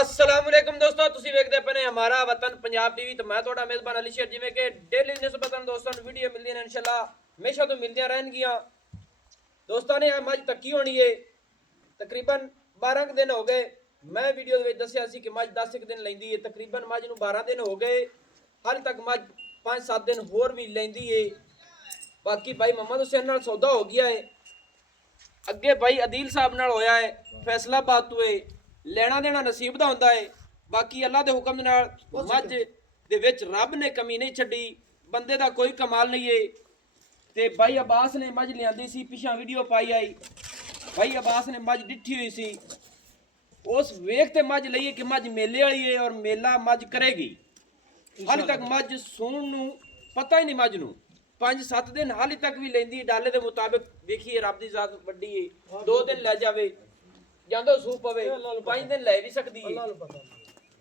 अस्सलामुअलैकुम दोस्तों, ਤੁਸੀਂ ਵੇਖਦੇ ਪਏ ਹਮਾਰਾ ਵਤਨ ਪੰਜਾਬ ਟੀਵੀ ਤੇ ਮੈਂ ਤੁਹਾਡਾ ਮੇਜ਼ਬਾਨ ਅਲੀ ਸ਼ੇਰ। ਜਿਵੇਂ ਕਿ ਡੇਲੀ ਨਿਸਬਤਨ ਦੋਸਤਾਂ ਨੂੰ ਵੀਡੀਓ ਮਿਲਦੀਆਂ ਨੇ ਇਨਸ਼ਾਅੱਲਾ ਹਮੇਸ਼ਾ ਤੋਂ ਮਿਲਦੀਆਂ ਰਹਿਣਗੀਆਂ। ਦੋਸਤਾਂ ਨੇ ਮੱਝ ਤੱਕੀ ਹੋਣੀ ਏ ਤਕਰੀਬਨ 12 ਦਿਨ ਹੋ ਗਏ। ਮੈਂ ਵੀਡੀਓ ਦੇ ਵਿੱਚ ਦੱਸਿਆ ਸੀ ਕਿ ਮੱਝ 10 ਦਿਨ ਲੈਂਦੀ ਏ, ਤਕਰੀਬਨ ਮੱਝ ਨੂੰ 12 ਦਿਨ ਹੋ ਗਏ। ਹਾਲੇ ਤੱਕ ਮੱਝ 5-7 ਦਿਨ ਹੋਰ ਵੀ ਲੈਂਦੀ ਏ। ਬਾਕੀ ਭਾਈ ਮੁਹੰਮਦ ਹੁਸੈਨ ਨਾਲ ਸੌਦਾ ਹੋ ਗਿਆ ਏ, ਅੱਗੇ ਭਾਈ ਅਦੀਲ ਸਾਹਿਬ ਨਾਲ ਹੋਇਆ ਹੈ ਫੈਸਲਾਬਾਦ ਤੋਂ ਏ। ਲੈਣਾ ਦੇਣਾ ਨਸੀਬ ਦਾ ਹੁੰਦਾ ਹੈ। ਬਾਕੀ ਅੱਲਾ ਦੇ ਹੁਕਮ ਨਾਲ ਮੱਝ ਦੇ ਵਿੱਚ ਰੱਬ ਨੇ ਕਮੀ ਨਹੀਂ ਛੱਡੀ, ਬੰਦੇ ਦਾ ਕੋਈ ਕਮਾਲ ਨਹੀਂ ਏ। ਤੇ ਭਾਈ ਅਬਾਸ ਨੇ ਮੱਝ ਲਿਆਂਦੀ ਸੀ, ਪਿਛਾ ਵੀਡੀਓ ਪਾਈ ਆਈ। ਭਾਈ ਅਬਾਸ ਨੇ ਮੱਝ ਡਿੱਠੀ ਹੋਈ ਸੀ, ਉਸ ਵੇਖ ਤੇ ਮੱਝ ਲਈਏ ਕਿ ਮੱਝ ਮੇਲੇ ਵਾਲੀ ਏ ਔਰ ਮੇਲਾ ਮੱਝ ਕਰੇਗੀ। ਹਾਲੇ ਤੱਕ ਮੱਝ ਸੂਣ ਨੂੰ ਪਤਾ ਹੀ ਨਹੀਂ, ਮੱਝ ਨੂੰ 5-7 ਦਿਨ ਹਾਲੇ ਤੱਕ ਵੀ ਲੈਂਦੀ। ਡਾਲੇ ਦੇ ਮੁਤਾਬਿਕ ਵੇਖੀਏ, ਰੱਬ ਦੀ ਜ਼ਾਤ ਵੱਡੀ ਏ। 2 ਦਿਨ ਲੈ ਜਾਵੇ ਜਾਂਦੋ ਸੂ ਪਵੇ, 5 ਦਿਨ ਲੈ ਵੀ ਸਕਦੀ ਏ।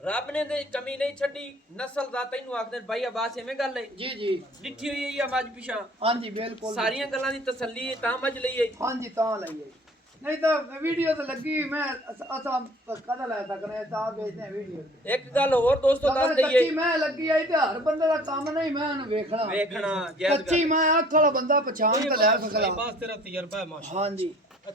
ਰੱਬ ਨੇ ਤੇ ਕਮੀ ਨਹੀਂ ਛੱਡੀ। ਨਸਲ ਦਾ ਤੈਨੂੰ ਆਖਦੇ ਭਾਈ ਅਬਾਸ, ਐਵੇਂ ਗੱਲ ਹੈ ਜੀ ਜੀ ਡਿੱਠੀ ਹੋਈ ਹੈ ਮੱਝ ਪਿਛਾ। ਹਾਂਜੀ ਬਿਲਕੁਲ ਸਾਰੀਆਂ ਗੱਲਾਂ ਦੀ ਤਸੱਲੀ ਹੈ ਤਾਂ ਮੱਝ ਲਈ ਹੈ। ਹਾਂਜੀ ਤਾਂ ਲਈਏ, ਨਹੀਂ ਤਾਂ ਵੀਡੀਓ ਤੇ ਲੱਗੀ ਮੈਂ ਅਸਾਂ ਕਦਾ ਲੈ ਸਕਨੇ ਤਾਂ ਵੇਚਦੇ ਆ ਵੀਡੀਓ। ਇੱਕ ਗੱਲ ਹੋਰ ਦੋਸਤੋ ਦੱਸ ਦਈਏ, ਕੱਚੀ ਮੈਂ ਲੱਗੀ ਆਈ ਤੇ ਹਰ ਬੰਦੇ ਦਾ ਕੰਮ ਨਹੀਂ, ਮੈਂ ਉਹਨੂੰ ਵੇਖਣਾ ਕੱਚੀ ਮੈਂ ਅੱਖ ਵਾਲਾ ਬੰਦਾ ਪਛਾਣ ਤੇ ਲੈ ਸਕਦਾ। ਬਸ ਤੇਰਾ ਤਜਰਬਾ ਹੈ ਮਾਸ਼ਾ। ਹਾਂਜੀ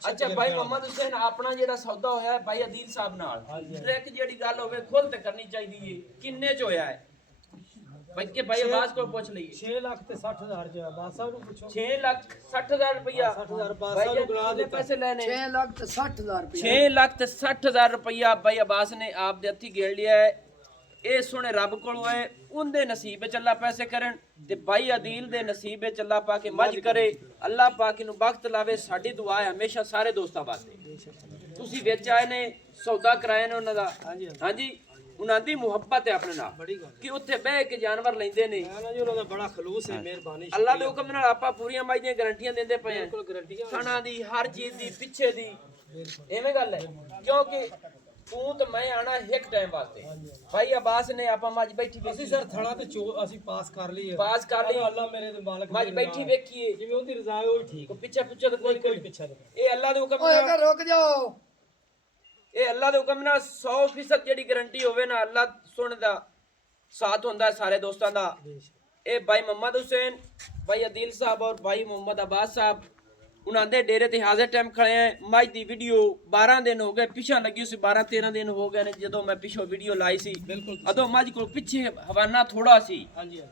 ਅੱਛਾ ਭਾਈ ਮੁਹੰਮਦ ਹੁਸੈਨ, ਆਪਣਾ ਜਿਹੜਾ ਸੌਦਾ ਹੋਇਆ ਹੈ ਭਾਈ ਅਦੀਲ ਸਾਹਿਬ ਨਾਲ, ਡਾਇਰੈਕਟ ਜਿਹੜੀ ਗੱਲ ਹੋਵੇ ਖੁੱਲ ਤੇ ਕਰਨੀ ਚਾਹੀਦੀ ਏ। ਕਿੰਨੇ ਚ ਹੋਇਆ ਹੈ ਬੱਕੇ ਭਾਈ ਅਬਾਸ ਕੋਲ ਪੁੱਛ ਲਈਏ। 6 ਲੱਖ ਤੇ 60,000 ਚ ਬਾਦ ਸਾਹਿਬ ਨੂੰ ਪੁੱਛੋ। 6,60,000 ਰੁਪਇਆ 60,000 ਬਾਦ ਸਾਹਿਬ ਨੂੰ ਗਣਾ ਦੇ ਪੈਸੇ ਲੈਣੇ। 6,60,000 ਰੁਪਏ 6,60,000 ਰੁਪਇਆ ਭਾਈ ਅਬਾਸ ਨੇ ਆਪ ਦੇ ਹੱਥੀ ਗੇੜ ਲਿਆ ਹੈ। ਇਹ ਸੋਹਣੇ ਰੱਬ ਕੋਲੋਂ ਹੈ, ਉਹਦੇ ਨਸੀਬ ਵਿੱਚ ਅੱਲਾ ਪੈਸੇ ਕਰਨ ਤੇ ਭਾਈ ਅਦੀਲ ਦੇ ਨਸੀਬ ਵਿੱਚ ਅੱਲਾ ਪਾ ਕੇ ਮੱਝ ਕਰੇ। ਅੱਲਾ ਪਾਕ ਨੂੰ ਬਖਤ ਲਾਵੇ। ਸਾਡੀ ਦੁਆ ਹੈ ਹਮੇਸ਼ਾ ਸਾਰੇ ਦੋਸਤਾਂ ਵਾਸਤੇ। ਤੁਸੀਂ ਵਿੱਚ ਆਏ ਨੇ, ਸੌਦਾ ਕਰਾਏ ਨੇ ਉਹਨਾਂ ਦਾ, ਹਾਂਜੀ ਉਹਨਾਂ ਦੀ ਮੁਹੱਬਤ ਹੈ ਆਪਣੇ ਨਾਲ ਕਿ ਉੱਥੇ ਬਹਿ ਕੇ ਜਾਨਵਰ ਲੈਂਦੇ ਨੇ। ਉਹਨਾਂ ਦਾ ਬੜਾ ਖਲੂਸ ਹੈ, ਮਿਹਰਬਾਨੀ। ਅੱਲਾ ਦੇ ਹੁਕਮ ਨਾਲ ਆਪਾਂ ਪੂਰੀਆਂ ਮੱਝ ਦੀਆਂ ਗਾਰੰਟੀਆਂ ਦਿੰਦੇ ਪਏ ਹਾਂ, ਗਾਰੰਟੀਆਂ ਖਾਣਾ ਦੀ, ਹਰ ਚੀਜ਼ ਦੀ, ਪਿੱਛੇ ਦੀ। ਐਵੇਂ ਗੱਲ ਹੈ ਕਿਉਂਕਿ ਤੂੰ ਤੇ ਮੈਂ ਆਣਾ ਇੱਕ ਟਾਈਮ ਵਾਸਤੇ। ਭਾਈ ਅਬਾਸ ਨੇ ਆਪਾਂ ਮੱਝ ਬੈਠੀ ਅਸੀਂ ਸਰ ਥਣਾ ਤੇ ਅਸੀਂ ਪਾਸ ਕਰ ਲਈ ਹੈ, ਪਾਸ ਕਰ ਲਈ। ਅੱਲਾ ਮੇਰੇ ਦੇ ਮਾਲਕ ਮੱਝ ਬੈਠੀ ਵੇਖੀਏ, ਜਿਵੇਂ ਉਹਦੀ ਰਜ਼ਾ ਹੈ ਉਹ ਹੀ ਠੀਕ। ਪਿੱਛੇ ਪੁੱਛੇ ਤਾਂ ਕੋਈ ਕੋਈ ਪਿੱਛਾ ਨਹੀਂ। ਇਹ ਅੱਲਾ ਦੇ ਹੁਕਮ ਓਏ ਨਾਲ, ਅਗਰ ਰੁਕ ਜਾਓ, ਇਹ ਅੱਲਾ ਦੇ ਹੁਕਮ ਨਾਲ 100% ਜਿਹੜੀ ਗਾਰੰਟੀ ਹੋਵੇ ਨਾ, ਅੱਲਾ ਸੁਣਦਾ ਸਾਥ ਹੁੰਦਾ ਸਾਰੇ ਦੋਸਤਾਂ ਦਾ। ਇਹ ਭਾਈ ਮੁਹੰਮਦ ਹੁਸੈਨ, ਭਾਈ ਅਦੀਲ ਸਾਹਿਬ ਔਰ ਭਾਈ ਮੁਹੰਮਦ ਅਬਾਸ ਸਾਹਿਬ ਉਹਨਾਂ ਦੇ ਡੇਰੇ ਤੇ ਹਾਜ਼ਰ ਟਾਈਮ ਖੜੇ ਆ। ਮੱਝ ਦੀ ਵੀਡੀਓ 12 ਦਿਨ ਹੋ ਗਏ, ਪਿਛਾ ਲੱਗੀ ਸੀ 12-13 ਦਿਨ ਹੋ ਗਏ ਨੇ ਜਦੋਂ ਮੈਂ ਪਿਛੋ ਵੀਡੀਓ ਲਾਈ ਸੀ। ਉਦੋਂ ਮੱਝ ਕੋਲ ਪਿੱਛੇ ਹਵਾਨਾ ਥੋੜਾ ਸੀ,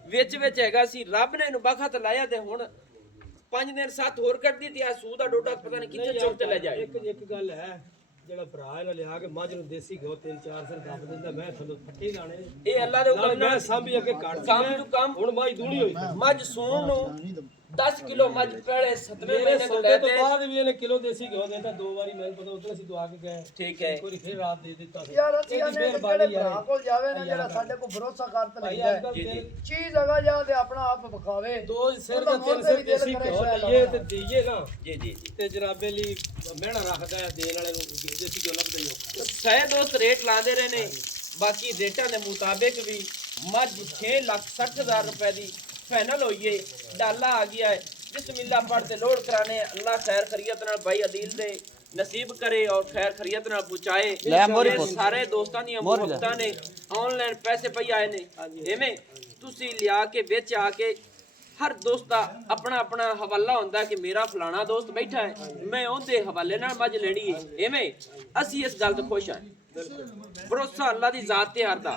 ਵਿੱਚ ਹੈਗਾ ਸੀ। ਰੱਬ ਨੇ ਇਹਨੂੰ ਬਖਤ ਲਾਇਆ ਤੇ ਹੁਣ 5 ਦਿਨ 7 ਹੋਰ ਕੱਢਦੀ ਤੇ ਆ ਸੂ ਦਾ ਡੋਡਾ ਪਤਾ ਨਹੀਂ ਕਿੱਥੇ ਚੁੱਕ ਤੇ ਲੈ ਜਾਏ। ਇੱਕ ਗੱਲ ਹੈ, ਜਿਹੜਾ ਭਰਾ ਇਹਨਾਂ ਲਿਆ ਕੇ ਮੱਝ ਨੂੰ ਦੇਸੀ ਘਿਓ 3-4 ਸਿਰ ਦੱਬ ਦਿੰਦਾ, ਮੈਂ ਥੱਲੋਂ ਫੱਟੇ ਲਾਣੇ। ਇਹ ਅੱਲਾ ਦੇ ਹੁਕਮ ਨਾਲ ਸਾਂਭੀ ਅੱਗੇ ਕੱਢ ਕੰਮ ਤੋਂ ਕੰਮ। ਹੁਣ ਮੱਝ ਦੂੜੀ ਹੋਈ, ਮੱਝ ਸੂਣ ਨੂੰ 10 ਕਿਲੋ ਮੱਝ ਪਹਿਲੇ 7ਵੇਂ ਮੇਰੇ ਮਹੀਨੇ ਤੋਂ ਸੌਦੇ ਲੈ ਤੋਂ ਤੇ ਬਾਅਦ ਵੀ ਇਹਨੇ ਕਿਲੋ ਦੇਸੀ ਘਿਓ ਦੇਤਾ 2 ਵਾਰੀ। ਮੈਨੂੰ ਪਤਾ ਉਦੋਂ ਅਸੀਂ ਦੁਆ ਕੇ ਗਏ, ਠੀਕ ਹੈ। ਇੱਕ ਵਾਰੀ ਫਿਰ ਰਾਤ ਦੇ ਦਿੱਤਾ ਸੀ। ਯਾਰ ਅਸੀਂ ਇਹਦੀ ਨੇ ਮਿਹਰਬਾਨੀ ਜਿਹੜੇ ਭਰਾ ਕੋਲ ਜਾਵੇ ਨਾ, ਜਿਹੜਾ ਸਾਡੇ ਕੋਲ ਭਰੋਸਾ ਕਰ ਤੇ ਭਾਈ ਲੈਂਦਾ ਅੱਜ ਕੱਲ੍ਹ ਜੀ, ਜੀ। ਤੇਲ ਚੀਜ਼ ਅਗਾ ਜਾ ਤੇ ਆਪਣਾ ਆਪ ਵਿਖਾਵੇ। 2 ਸਿਰ ਦਾ ਉਹਦਾ 3 ਸਿਰ ਵੀ ਦਿਲ ਦੇਸੀ ਕਰੇ ਘਿਓ ਸ਼ਾਇਦ ਲਈਏ ਤੇ ਦੇਈਏ ਨਾ, ਜੀ ਜੀ ਜੀ। ਤੇ ਜਨਾਬੇ ਲਈ ਮਹਿਣਾ ਰੱਖਦਾ ਹੈ ਦੇਣ ਵਾਲੇ ਨੂੰ, ਦੇਸੀ ਘਿਓ ਲੱਭਦਾ ਹੀ ਹੋ। ਸਾਰੇ ਦੋਸਤ ਰੇਟ ਲਾਉਂਦੇ ਰਹੇ ਨੇ। ਬਾਕੀ ਰੇਟਾਂ ਦੇ ਮੁਤਾਬਿਕ ਵੀ ਮੱਝ 6,60,000 ਰੁਪਏ ਦੀ ਫਾਈਨਲ ਹੋਈ ਏ। ਡਾਲਾ ਆ ਗਿਆ ਹੈ। ਬਿਸਮਿल्लाह पढ़ के लोड कराने। अल्लाह खैर खरीयत नाल भाई अदील दे नसीब करे और खैर खरीयत नाल पहुंचाए। सारे दोस्तां दी मुहब्बतां ने ऑनलाइन पैसे पई आए ने, एवें तुसी लिया के विच आके हर दोस्त दा अपना अपना हवाला हुंदा कि मेरा फलाना दोस्त बैठा है, मैं ओहदे हवाले नाल मज लेनी है। एवें असी इस गल तो खुश हां। भरोसा अल्लाह दी जात ते हर दा,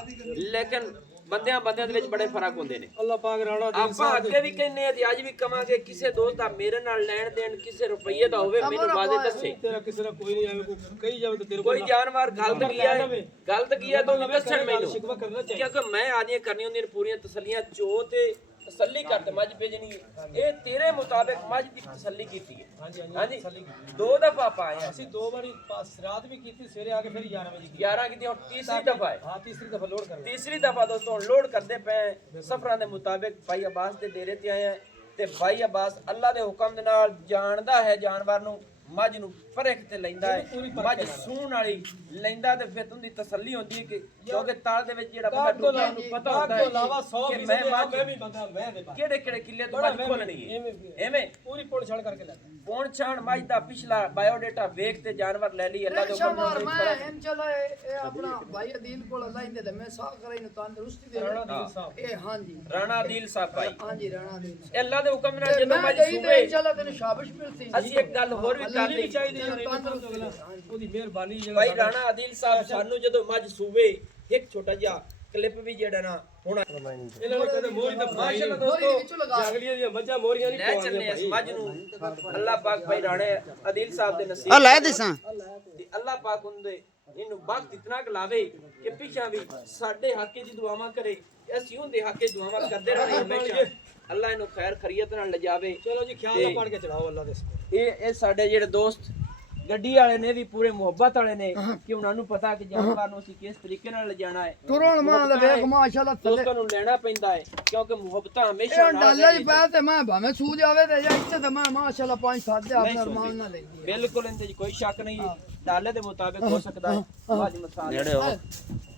लेकिन ਬੰਦਿਆਂ ਦੇ ਵਿੱਚ ਬੜੇ ਫਰਕ ਹੁੰਦੇ ਨੇ। ਅੱਲਾਹ ਪਾਕ ਰਾਣਾ ਦੇ ਆਪਾਂ ਅੱਗੇ ਵੀ ਕਹਿੰਨੇ ਆ ਤੇ ਅੱਜ ਵੀ ਕਵਾਂਗੇ, ਕਿਸੇ ਦੋਸਤ ਦਾ ਮੇਰੇ ਨਾਲ ਲੈਣ ਦੇਣ ਕਿਸੇ ਰੁਪਈਏ ਦਾ ਹੋਵੇ ਮੈਨੂੰ ਵਾਅਦੇ ਦੱਸੇ। ਤੇਰਾ ਕਿਸੇ ਦਾ ਕੋਈ ਨਹੀਂ ਆਵੇ, ਕਹੀ ਜਾਵੇ ਤੇ ਤੇਰੇ ਕੋਈ ਜਾਨਵਰ ਗਲਤ ਕੀਆ ਤਾਂ ਦੱਸਣ ਮੈਨੂੰ, ਸ਼ਿਕਵਾ ਕਰਨਾ ਚਾਹੀਦਾ। ਕਿਉਂਕਿ ਮੈਂ ਆਦੀਆਂ ਕਰਨੀ ਹੁੰਦੀਆਂ ਪੂਰੀਆਂ ਤਸੱਲੀਆਂ ਚੋ ਤੇ ਤਸੱਲੀ ਕਰਦੇ ਮੱਝ ਭੇਜਣੀ ਹੈ। ਇਹ ਤੇਰੇ ਮੁਤਾਬਿਕ ਮੱਝ ਦੀ ਤਸੱਲੀ ਕੀਤੀ ਹੈ। ਹਾਂਜੀ 2 ਦਫਾ ਆਪਾਂ ਆਏ ਅਸੀਂ 2 ਵਾਰੀ ਰਾਤ ਵੀ ਕੀਤੀ, ਸਵੇਰੇ ਆ ਕੇ ਫਿਰ 11 ਵਜੇ 11 ਕੀਤੀ, ਹੁਣ ਤੀਸਰੀ ਦਫਾ ਹੈ। ਹਾਂ ਤੀਸਰੀ ਦਫਾ ਲੋਡ ਕਰ ਤੀਸਰੀ ਦਫਾ ਦੋਸਤੋ ਹੁਣ ਲੋਡ ਕਰਦੇ ਪਏ। ਸਫਰਾਂ ਦੇ ਮੁਤਾਬਿਕ ਭਾਈ ਅਬਾਸ ਦੇ ਡੇਰੇ ਤੇ ਆਏ ਆ ਤੇ ਭਾਈ ਅਬਾਸ ਅੱਲਾ ਦੇ ਹੁਕਮ ਦੇ ਨਾਲ ਜਾਣਦਾ ਹੈ ਜਾਨਵਰ ਨੂੰ, ਮੱਝ ਨੂੰ ਪਰਖ ਤੇ ਲੈਂਦਾ ਹੈ ਮੱਝ ਸੂਣ ਵਾਲੀ ਲੈਂਦਾ ਤੇ ਫਿਰ ਉਹਦੀ ਤਸੱਲੀ ਹੁੰਦੀ ਹੈ ਕਿ ਕਿਉਂਕਿ ਤਾਲ ਦੇ ਵਿੱਚ ਜਿਹੜਾ ਬੰਦਾ ਡੁੱਬਦਾ ਉਹਨੂੰ ਪਤਾ ਹੁੰਦਾ ਹੈ ਇਲਾਵਾ 100 ਕਿ ਮੈਂ ਮੱਝ ਮੈਂ ਵੀ ਬੰਦਾ ਮੈਂ ਦੇ ਬਾਅਦ ਕਿਹੜੇ ਕਿਹੜੇ ਕਿੱਲੇ ਤੋਂ ਮੱਝ ਖੋਲਣੀ ਹੈ ਐਵੇਂ ਪੂਰੀ ਪੁਣ ਛੜ ਕਰਕੇ ਲੈਂਦਾ ਪੌਣ ਛਾਣ ਮੱਝ ਦਾ ਪਿਛਲਾ ਬਾਇਓਡਾਟਾ ਵੇਖ ਤੇ ਜਾਨਵਰ ਲੈ ਲਈ ਅੱਲਾ ਦੇ ਹੁਕਮ ਸ਼ਾਮਾਰ ਨਾਲ ਮੈਂ ਇਨਸ਼ਾਅੱਲਾ ਇਹ ਆਪਣਾ ਭਾਈ ਅਦੀਲ ਕੋਲ ਅੱਲਾ ਇਹਦੇ ਮੈਂ ਸਾਹ ਕਰੇ ਨੂੰ ਤੰਦਰੁਸਤੀ ਦੇ ਰਾਣਾ ਦੀਨ ਸਾਹਿਬ ਇਹ ਹਾਂਜੀ ਰਾਣਾ ਆਦਿਲ ਸਾਹਿਬ ਭਾਈ ਹਾਂਜੀ ਰਾਣਾ ਦੇ ਇਹ ਅੱਲਾ ਦੇ ਹੁਕਮ ਨਾਲ ਜਦੋਂ ਮੈਂ ਮੱਝ ਗਈ ਤੇ ਸੂਵੇ ਇਨਸ਼ਾਅੱਲਾ ਤੈਨੂੰ ਸ਼ਾਬਾਸ਼ ਮਿਲਦੀ ਅਸੀਂ ਇੱਕ ਗੱਲ ਹੋਰ ਵੀ ਕਰ ਲਈ ਚਾਹੀਦੀ ਉਹਦੀ ਮਿਹਰਬਾਨੀ ਭਾਈ ਰਾਣਾ ਆਦਿਲ ਸਾਹਿਬ ਸਾਨੂੰ ਜਦੋਂ ਮੱਝ ਸੂਵੇ ਇੱਕ ਛੋਟਾ ਜਿਹਾ ਕਲਿੱਪ ਵੀ ਜਿਹੜਾ ਨਾ ਹੋਣਾ ਇਹਨਾਂ ਨੇ ਕਦੇ ਮੋਹਰੀ ਤਾਂ ਬਣਾਈ ਮਾਸ਼ਾਅੱਲਾ ਨਹੀਂ। ਮੋਰੀ ਦੇ ਵਿੱਚੋਂ ਲਗਾ ਜੰਗਲੀਆਂ ਦੀਆਂ ਮੱਝਾਂ ਮੋਹਰੀਆਂ ਨਹੀਂ ਲੈ ਚੱਲੇ ਪਵਾਉਂਦੀਆਂ ਇਸ ਮੱਝ ਨੂੰ ਅੱਲਾਹ ਪਾਕ ਭਾਈ ਰਾਣੇ ਆਦਿਲ ਸਾਹਿਬ ਦੇ ਨਸੀਬ ਆ ਲੈ ਦਿਸਾਂ ਤੇ ਅੱਲਾਹ ਪਾਕ ਹੁੰਦੇ ਇਹਨੂੰ ਵਕਤ ਇਤਨਾ ਲਾਵੇ ਕਿ ਪਿਛਾ ਵੀ ਸਾਡੇ ਹੱਕੇ ਦੀ ਦੁਆਵਾਂ ਕਰੇ ਅਸੀਂ ਉਹਦੇ ਹੱਕੇ ਦੁਆਵਾਂ ਕਰਦੇ ਰਹਿਣਾ ਹਮੇਸ਼ਾ ਅੱਲਾਹ ਇਹਨੂੰ ਖੈਰ ਖਰੀਅਤ ਨਾਲ ਲਿਜਾਵੇ ਚਲੋ ਜੀ ਖਿਆਲ ਨਾਲ ਪੜ ਕੇ ਚਲਾਓ ਅੱਲਾ ਦੇ ਇਹ ਸਾਡੇ ਜਿਹੜੇ ਦੋਸਤ ਗੱਡੀ ਵਾਲੇ ਨੇ ਵੀ ਪੂਰੇ ਮੁਹੱਬਤ ਵਾਲੇ ਨੇ ਕਿ ਉਹਨਾਂ ਨੂੰ ਪਤਾ ਕਿ ਜਾਨਵਰ ਨੂੰ ਅਸੀਂ ਕਿਸ ਤਰੀਕੇ ਨਾਲ ਲਿਜਾਣਾ ਹੈ ਤੁਰਨ ਮਾਂ ਦਾ ਵੇਖ ਮਾਸ਼ਾਅੱਲਾ ਥੱਲੇ ਦੋਸਤਾਂ ਨੂੰ ਲੈਣਾ ਪੈਂਦਾ ਹੈ ਕਿਉਂਕਿ ਮੁਹੱਬਤਾਂ ਹਮੇਸ਼ਾ ਇਹ ਨਾਲ ਡਾਲਾ ਹੀ ਰਹਿਣੀਆਂ ਪੈ ਤੇ ਮੈਂ ਭਾਵੇਂ ਸੂ ਜਾਵੇ ਤੇ ਜਾਂ ਇੱਥੇ ਤੇ ਮੈਂ ਮਾਸ਼ਾਅੱਲਾ 5-7 ਦੇ ਆਪਣੇ ਨਹੀਂ ਅਰਮਾਨ ਨਾਲ ਲੈਂਦੀ ਹੈ ਬਿਲਕੁਲ ਇਹਦੇ 'ਚ ਕੋਈ ਸ਼ੱਕ ਨਹੀਂ ਡਾਲੇ ਦੇ ਮੁਤਾਬਿਕ ਹੋ ਸਕਦਾ ਹੈ ਬਾਜੀ ਮਸਾਲ ਨੇੜੇ ਹੋ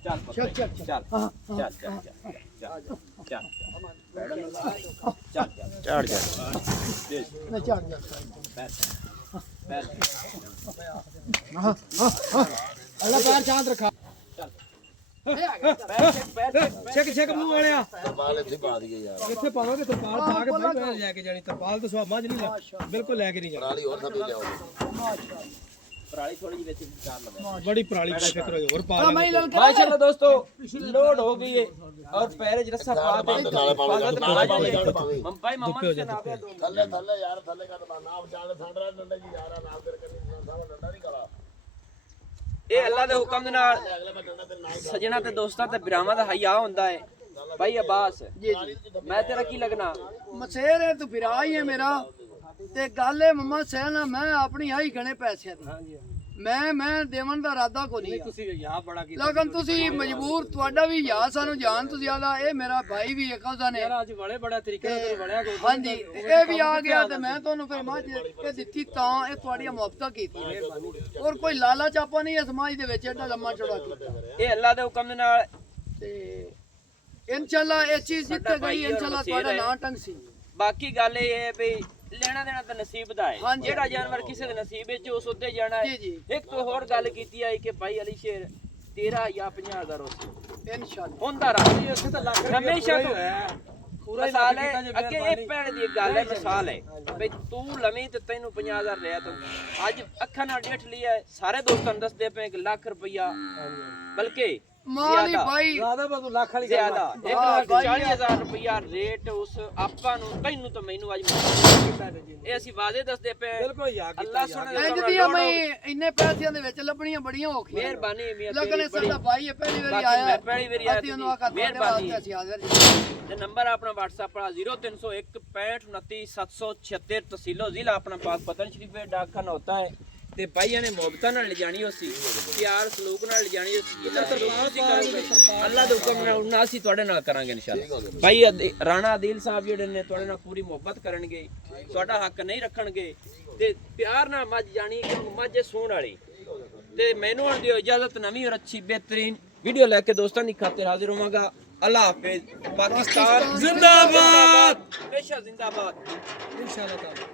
ਚੱਲ ਪੁੱਤ, ਚੱਲ, ਚੱਲ, ਚੱਲ ਹਾਂ, ਚੱਲ ਚੱਲ ਚੱਲ ਚੱਲ ਝਾੜ ਜਾ ਮੈਂ ਚੜ ਜਾ ਅੱਲਾ ਪੈਰ ਚਾਂਦ ਰੱਖਾ ਛੇਕ ਛੇਕ ਮੂੰਹ ਵਾਲਿਆ ਤਰਪਾਲ ਇੱਥੇ ਪਾ ਦਈਏ ਯਾਰ ਇੱਥੇ ਪਾਵਾਂਗੇ ਤਰਪਾਲ ਪਾ ਕੇ ਭਾਈ ਮੈਂ ਲੈ ਕੇ ਜਾਣੀ ਤਰਪਾਲ ਤਾਂ ਸਵਾ ਮੱਝ ਨਹੀਂ ਲੈ ਬਿਲਕੁਲ ਲੈ ਕੇ ਨਹੀਂ ਜਾਣੀ ਪਰਾਲੀ ਹੋਰ ਥੱਲੇ ਲਿਆਓ ਪਰਾਲੀ ਥੋੜੀ ਜਿਹੀ ਵਿੱਚ ਵਿਚਾਰ ਲਵੇ ਬੜੀ ਪਰਾਲੀ ਦੀ ਫਿਕਰ ਹੋਈ ਹੋਰ ਪਾ ਆ ਮੈਂ ਲੈ ਲਲ ਕੇ माशाल्लाह दोस्तों लोड हो गई है और पैर रस्सा पा दे ਨਾਲੇ ਪਾਵੇ भाई मोहम्मद से ना दो ਥੱਲੇ ਥੱਲੇ ਯਾਰ ਥੱਲੇ ਕਰ ਨਾ ਵਿਚਾਲੇ ਸੰਡਰਾ ਡੰਡੇ ਜੀ ਯਾਰਾ ਨਾਲ ਤੇਰੇ ਕੰਨੀ ਸਾਵਾ ਡੰਡਾ ਨਹੀਂ ਕਰਾ ਇਹ ਅੱਲਾ ਦੇ ਹੁਕਮ ਦੇ ਨਾਲ ਅਗਲੇ ਮੈਂ ਡੰਡਾ ਤੇ ਨਾਲ ਸਜਣਾ ਤੇ ਦੋਸਤਾਂ ਤੇ ਬਿਰਾਵਾਂ ਦਾ ਹਯਾ ਹੁੰਦਾ ਹੈ ਭਾਈ ਅਬਾਸ ਮੈਂ ਤੇਰਾ ਕੀ ਲੱਗਣਾ ਮਸੇਰ ਹੈ ਤੂੰ ਫਿਰਾ ਹੀ ਹੈ ਮੇਰਾ ਤੇ ਗੱਲ ਹੈ ਮਮਾ ਸਹਿਣਾ ਮੈਂ ਆਪਣੀ ਆਈ ਗਣੇ ਪੈਸਿਆਂ ਦੀ ਮੈਂ ਦੇਵਨ ਦਾ ਇਰਾਦਾ ਕੋ ਨਹੀਂ ਤੁਸੀਂ ਯਾ ਬੜਾ ਕੀਤਾ ਲੇਕਿਨ ਤੁਸੀਂ ਮਜਬੂਰ ਤੁਹਾਡਾ ਵੀ ਯਾ ਸਾਨੂੰ ਜਾਣ ਤੋਂ ਜ਼ਿਆਦਾ ਇਹ ਮੇਰਾ ਭਾਈ ਵੀ ਇੱਕ ਉਹਦਾ ਨੇ ਯਾਰ ਅੱਜ ਬੜੇ ਬੜਾ ਤਰੀਕੇ ਨਾਲ ਤੈਨੂੰ ਬਣਿਆ ਕੋਈ ਹਾਂਜੀ ਇਹ ਵੀ ਆ ਗਿਆ ਤੇ ਮੈਂ ਤੁਹਾਨੂੰ ਫਿਰ ਮੱਝ ਇਹ ਦਿੱਤੀ ਤਾਂ ਇਹ ਤੁਹਾਡੀਆਂ ਮੁਹੱਬਤਾਂ ਕੀਤੀ ਔਰ ਕੋਈ ਲਾਲਾ ਚਾਪਾ ਨਹੀਂ ਇਸ ਸਮਾਜ ਦੇ ਵਿੱਚ ਐਡਾ ਲੰਮਾ ਚੌੜਾ ਕੀਤਾ ਇਹ ਅੱਲਾ ਦੇ ਹੁਕਮ ਦੇ ਨਾਲ ਤੇ ਇਨਸ਼ਾਅੱਲਾ ਇਹ ਚੀਜ਼ ਜਿੱਥੇ ਗਈ ਇਨਸ਼ਾਅੱਲਾ ਤੁਹਾਡਾ ਨਾਂ ਟੰਗ ਸੀ ਬਾਕੀ ਗੱਲ ਇਹ ਹੈ ਵੀ ਲੈਣਾ ਦੇਣਾ ਤਾਂ ਨਸੀਬ ਦਾ ਹੈ ਹਾਂਜੀ। ਜਿਹੜਾ ਜਾਨਵਰ ਕਿਸੇ ਦੇ ਨਸੀਬ ਵਿੱਚ ਉਸ ਉੱਤੇ ਜਾਣਾ ਜੀ, ਹੈ ਜੀ। ਇੱਕ ਤੋਂ ਹੋਰ ਗੱਲ ਕੀਤੀ ਆਈ ਕਿ ਭਾਈ ਅਲੀ ਸ਼ੇਰ 13 ਜਾਂ 50,000 ਉਸ ਇਨਸ਼ਾਅੱਲਾ ਹੁੰਦਾ ਰਹਾ ਉੱਥੇ ਤਾਂ ਲੱਖ ਹਮੇਸ਼ਾ ਤੋਂ ਪੂਰਾ ਹੀ ਮਿਸਾਲ ਲੱਗ ਹੈ ਕੀਤਾ ਜੇ ਅੱਗੇ ਇਹ ਭੈਣ ਦੀ ਗੱਲ ਹੈ ਮਿਸਾਲ ਹੈ ਬਈ ਤੂੰ ਲਵੀਂ ਤੇ ਤੈਨੂੰ 50,000 ਰਿਆ ਤੂੰ ਅੱਜ ਅੱਖਾਂ ਨਾਲ ਡੇਠ ਲਿਆ ਸਾਰੇ ਦੋਸਤਾਂ ਨੂੰ ਦੱਸਦੇ ਪਏ ਕਿ ਲੱਖ ਰੁਪਈਆ ਬਲਕਿ ਮਾਲੀ ਭਾਈ ਜ਼ਿਆਦਾ ਬਸ ਲੱਖ ਵਾਲੀ ਗੱਲ ਜ਼ਿਆਦਾ 1,40,000 ਰੁਪਈਆ ਰੇਟ ਉਸ ਆਪਾਂ ਨੂੰ ਤੈਨੂੰ ਤਾਂ ਮੈਨੂੰ ਅੱਜ ਇਹ ਅਸੀਂ ਵਾਅਦੇ ਦੱਸਦੇ ਪਏ ਬਿਲਕੁਲ ਯਾ ਕੀਤਾ ਅੱਲਾਹ ਸੁਣੇ ਇੰਜ ਦੀਆਂ ਮੈਂ ਇੰਨੇ ਪੈਸਿਆਂ ਦੇ ਵਿੱਚ ਲੱਭਣੀਆਂ ਬੜੀਆਂ ਔਖੀਆਂ ਮਿਹਰਬਾਨੀ ਮੀਆਂ ਲੇਕਿਨ ਇਹ ਤੇਰੀ ਸਾਡਾ ਭਾਈ ਹੈ ਪਹਿਲੀ ਵਾਰੀ ਬਾਕੀ ਆਇਆ ਮੈਂ ਪਹਿਲੀ ਵਾਰੀ ਆਇਆ ਅਸੀਂ ਉਹਨੂੰ ਆਖਿਆ ਤੁਹਾਡੇ ਮਿਹਰਬਾਨੀ ਵਾਸਤੇ ਅਸੀਂ ਹਾਜ਼ਰ ਜੀ ਤੇ ਨੰਬਰ ਆਪਣਾ WhatsApp ਵਾਲਾ 0301 6529 ਤਹਿਸੀਲੋ ਜ਼ਿਲ੍ਹਾ ਆਪਣਾ ਪਾਕ ਪਤਨ ਸ਼ਰੀਫ ਹੈ ਡਾਕਖਾਨਾ ਹੋਤਾ ਹੈ ਤੇ ਭਾਈਆਂ ਨੇ ਮੁਹੱਬਤਾਂ ਨਾਲ ਲਿਜਾਣੀ ਹੋਸੀ ਪਿਆਰ ਸਲੂਕ ਨਾਲ ਲਿਜਾਣੀ ਹੋਸੀ ਜਿੱਦਾਂ ਸਲੂਕ ਤੁਸੀਂ ਕਰੋਗੇ ਅੱਲਾ ਦੇ ਹੁਕਮ ਨਾਲ ਉਹਨਾਂ ਅਸੀਂ ਤੁਹਾਡੇ ਨਾਲ ਕਰਾਂਗੇ ਇਨਸ਼ਾਅੱਲਾ ਭਾਈ ਰਾਣਾ ਆਦਿਲ ਸਾਹਿਬ ਜਿਹੜੇ ਨੇ ਤੁਹਾਡੇ ਨਾਲ ਪੂਰੀ ਮੁਹੱਬਤ ਕਰਨਗੇ ਤੁਹਾਡਾ ਹੱਕ ਨਹੀਂ ਰੱਖਣਗੇ ਤੇ ਪਿਆਰ ਨਾਲ ਮੱਝ ਜਾਣੀ ਕਿ ਮੱਝ ਸੂਣ ਵਾਲੀ ਤੇ ਮੈਨੂੰ ਹੁਣ ਦਿਓ ਇਜਾਜ਼ਤ ਨਵੀਂ ਔਰ ਅੱਛੀ ਬਿਹਤਰੀਨ ਵੀਡੀਓ ਲੈ ਕੇ ਦੋਸਤਾਂ ਦੀ ਖਾਤਰ ਹਾਜ਼ਰ ਹੋਵਾਂਗਾ ਅੱਲਾ ਹਾਫਿਜ਼ ਪਾਕਿਸਤਾਨ ਜ਼ਿੰਦਾਬਾਦ ਹਮੇਸ਼ਾ ਜ਼ਿੰਦਾਬਾਦ ਇਨਸ਼ਾਅੱਲਾ ਤਾਲਾ